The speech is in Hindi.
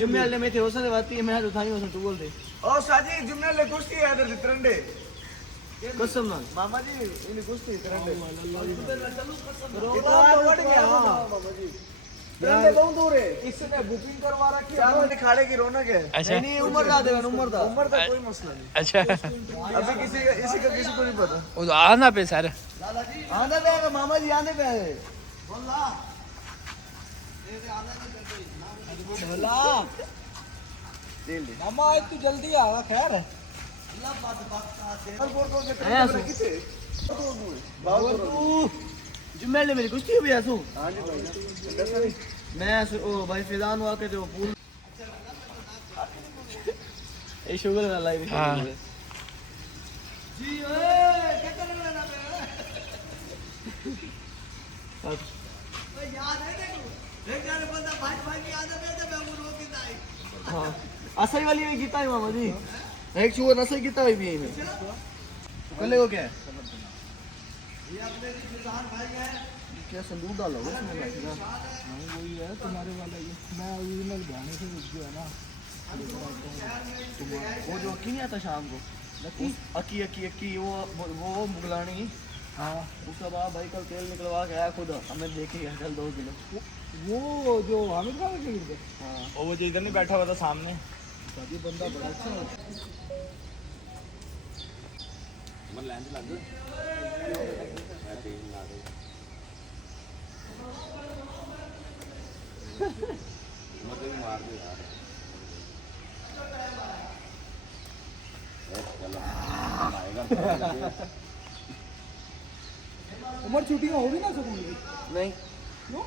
जुम्मे में थे उसने बात की मैं तो था ही उसने तू बोल दे ओ साजी जुम्मे ले कुश्ती है इधर तिरंडे कसम ना मामा जी इन्हें कुश्ती तिरंडे प्रोग्राम तो बढ़ गया मामा जी तिरंडे बहुत दूर है इसने बुकिंग करवा रखी है 4 बजे खाने की रौनक है अच्छा नहीं उम्र का देगा उम्र का कोई मसला नहीं अच्छा अभी किसी को नहीं पता वो तो आना पे सर आने पे आएगा मामा जी आने पे आए मामा आज तू जल्दी आ खैर है जुम्मे ले मेरी कुश्ती भी है तू हाँ जी भाई मैं ओ भाई फिजान हुआ के जो पूल ए शुगर ना लाइव हाँ। जी ओए क्या कर रहे ना याद है देखो एक जाने बंदा भाई की आदत है तो मैं वो रोक के आई हां असली वाली में गीता है मामा जी एक शुगर नसई गीता हुई भी है में कल को क्या है ये अपने फिजान भाई है क्या संदूक डालो उसमें ना वही है तुम्हारे वाला ये मैं ओरिजिनल गाने से जो है ना वो जो अक्की नहीं आता शाम को अक्की वो मुगलानी हाँ उसका बाप भाई कल तेल निकलवा के आया खुद हमें देखेगा कल 2 किलो वो जो हामिद खान के गिरते हाँ और वो जो इधर नहीं बैठा हुआ था सामने ये बंदा बड़ा अच्छा है उम्र छुट्टियां होगी ना सकूंगी नहीं क्यों